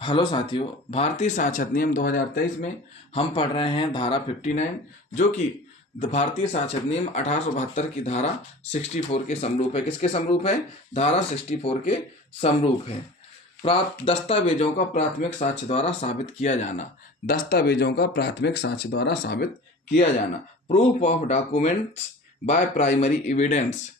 Hello साथियों, भारतीय साक्षरता नियम 2023 में हम पढ़ रहे हैं धारा 59, जो कि भारतीय साक्षरता नियम 1872 की धारा 64 के समरूप है। किसके समरूप है? धारा 64 के समरूप है। दस्तावेजों का प्राथमिक साक्ष्य द्वारा साबित किया जाना। दस्तावेजों का प्राथमिक साक्ष्य द्वारा साबित किया जाना। Proof of documents by primary evidence,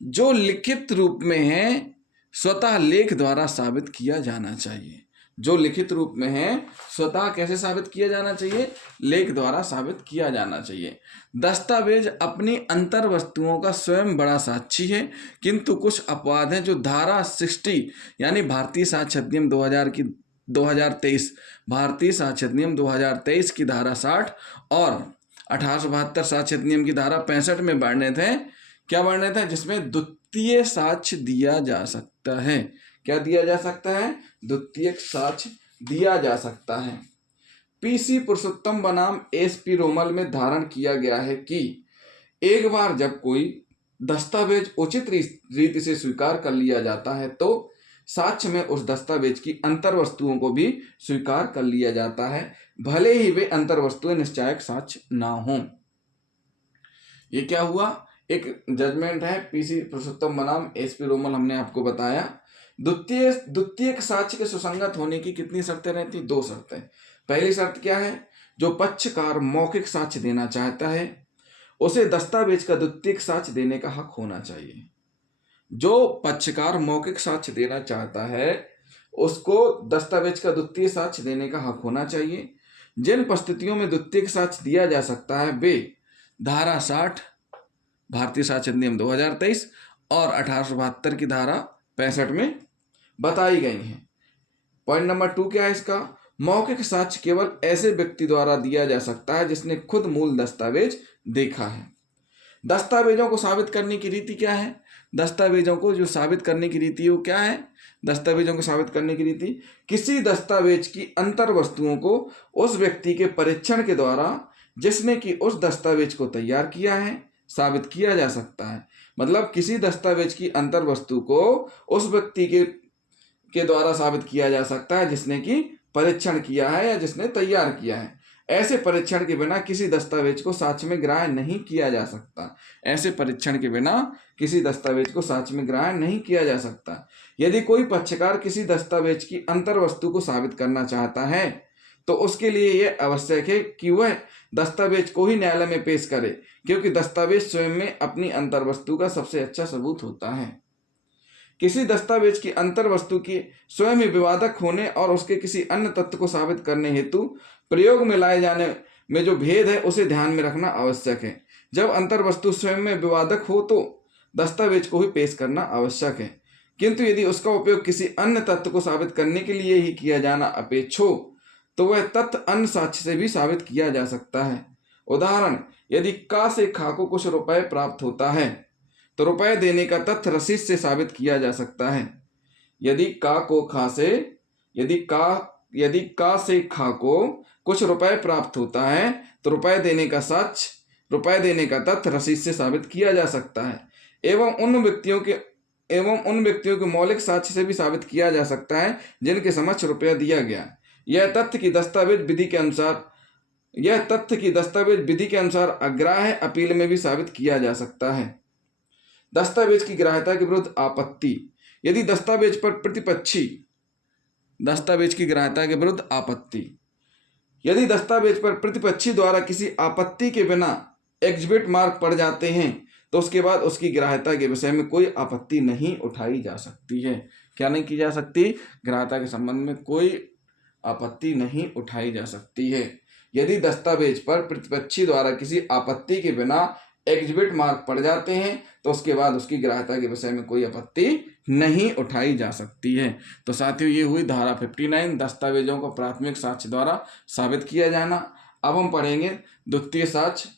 जो लिखित रूप में है स्वतः लेख द्वारा साबित किया जाना चाहिए। जो लिखित रूप में है स्वतः कैसे साबित किया जाना चाहिए? लेख द्वारा साबित किया जाना चाहिए। दस्तावेज अपनी अंतर वस्तुओं का स्वयं बड़ा साक्षी है, किंतु कुछ अपवाद हैं जो धारा 60 यानी भारतीय साक्षरता नियम 2023 भारतीय साक्षरता नियम 2023 की धारा 60 और 1872 साक्षरता नियम की धारा 65 में वर्णित है। क्या वर्णित है? जिसमें द्वितीय साक्ष्य दिया जा सकता है। क्या दिया जा सकता है? द्वितीय साक्ष्य दिया जा सकता है। पीसी पुरुषोत्तम बनाम एसपी रोमल में धारण किया गया है कि एक बार जब कोई दस्तावेज उचित रीति से स्वीकार कर लिया जाता है तो साक्ष्य में उस दस्तावेज की अंतर वस्तुओं को भी स्वीकार कर लिया जाता है, भले ही वे अंतर वस्तुएं निश्चायक साक्ष्य ना हों। ये क्या हुआ? एक जजमेंट है पीसी पुरुषोत्तम बनाम एसपी रोमल, हमने आपको बताया। द्वितीय साक्ष्य के सुसंगत होने की कितनी शर्तें रहती? 2 शर्तें। पहली शर्त क्या है? जो पक्षकार मौखिक साक्ष्य देना चाहता है उसे दस्तावेज का द्वितीय साक्ष्य देने का हक होना चाहिए। जो पक्षकार मौखिक साक्ष्य देना चाहता है उसको दस्तावेज का द्वितीय साक्ष्य देने का हक होना चाहिए। जिन परिस्थितियों में द्वितीय साक्ष्य दिया जा सकता है वे धारा 60 भारतीय साक्षरता नियम 2023 और 1872 की धारा 65 में बताई गई हैं। पॉइंट नंबर 2 क्या है इसका? मौखिक साक्ष्य केवल ऐसे व्यक्ति द्वारा दिया जा सकता है जिसने खुद मूल दस्तावेज देखा है। दस्तावेजों को साबित करने की रीति क्या है? दस्तावेजों को जो साबित करने की रीति है वो क्या है? दस्तावेजों को साबित करने की रीति, किसी दस्तावेज की अंतर वस्तुओं को उस व्यक्ति के परीक्षण के द्वारा जिसने कि उस दस्तावेज को तैयार किया है साबित किया जा सकता है। मतलब किसी दस्तावेज की अंतर वस्तु को उस व्यक्ति के द्वारा साबित किया जा सकता है जिसने कि परीक्षण किया है या जिसने तैयार किया है। ऐसे परीक्षण के बिना किसी दस्तावेज को साक्ष्य में ग्राह्य नहीं किया जा सकता। ऐसे परीक्षण के बिना किसी दस्तावेज को साक्ष्य में ग्राह्य नहीं किया जा सकता। यदि कोई पक्षकार किसी दस्तावेज की अंतर वस्तु को साबित करना चाहता है तो उसके लिए यह आवश्यक है कि वह दस्तावेज को ही न्यायालय में पेश करे, क्योंकि दस्तावेज स्वयं में अपनी अंतर वस्तु का सबसे अच्छा सबूत होता है। किसी दस्तावेज की अंतर वस्तु की स्वयं ही विवादक होने और उसके किसी अन्य तत्व को साबित करने हेतु प्रयोग में लाए जाने में जो भेद है उसे ध्यान में रखना आवश्यक है। जब अंतर वस्तु स्वयं में विवादक हो तो दस्तावेज को ही पेश करना आवश्यक है, किंतु यदि उसका उपयोग किसी अन्य तत्व को साबित करने के लिए ही किया जाना अपेक्ष हो तो वह तथ्य अन्य साक्ष्य से भी साबित किया जा सकता है। उदाहरण, यदि का से खा को कुछ रुपए प्राप्त होता है तो रुपए देने का तथ्य रसीद से साबित किया जा सकता है। यदि का से खा को कुछ रुपए प्राप्त होता है तो रुपए देने का तथ्य रसीद से साबित किया जा सकता है। एवं उन व्यक्तियों के मौलिक साक्ष्य से भी साबित किया जा सकता है जिनके समक्ष रुपया दिया गया। यह तथ्य की दस्तावेज विधि के अनुसार अग्राह्य अपील में भी साबित किया जा सकता है। दस्तावेज की ग्राह्यता के विरुद्ध आपत्ति, यदि दस्तावेज पर प्रतिपक्षी द्वारा किसी आपत्ति के बिना एग्जिबिट मार्क पड़ जाते हैं तो उसके बाद उसकी ग्राह्यता के विषय में कोई आपत्ति नहीं उठाई जा सकती है। क्या नहीं की जा सकती? ग्राह्यता के संबंध में कोई आपत्ति नहीं उठाई जा सकती है। यदि दस्तावेज पर प्रतिपक्षी द्वारा किसी आपत्ति के बिना एग्जिबिट मार्क पड़ जाते हैं तो उसके बाद उसकी ग्राह्यता के विषय में कोई आपत्ति नहीं उठाई जा सकती है। तो साथियों, ये हुई धारा 59, दस्तावेजों को प्राथमिक साक्ष्य द्वारा साबित किया जाना। अब हम पढ़ेंगे द्वितीय साक्ष्य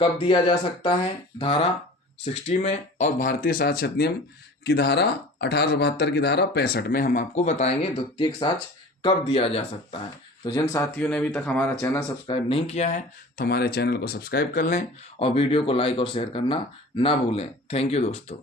कब दिया जा सकता है, धारा 60 में, और भारतीय साक्षरता नियम की धारा 1872 की धारा 65 में हम आपको बताएंगे द्वितीय साक्ष्य कब दिया जा सकता है। तो जिन साथियों ने अभी तक हमारा चैनल सब्सक्राइब नहीं किया है तो हमारे चैनल को सब्सक्राइब कर लें और वीडियो को लाइक और शेयर करना ना भूलें। थैंक यू दोस्तों।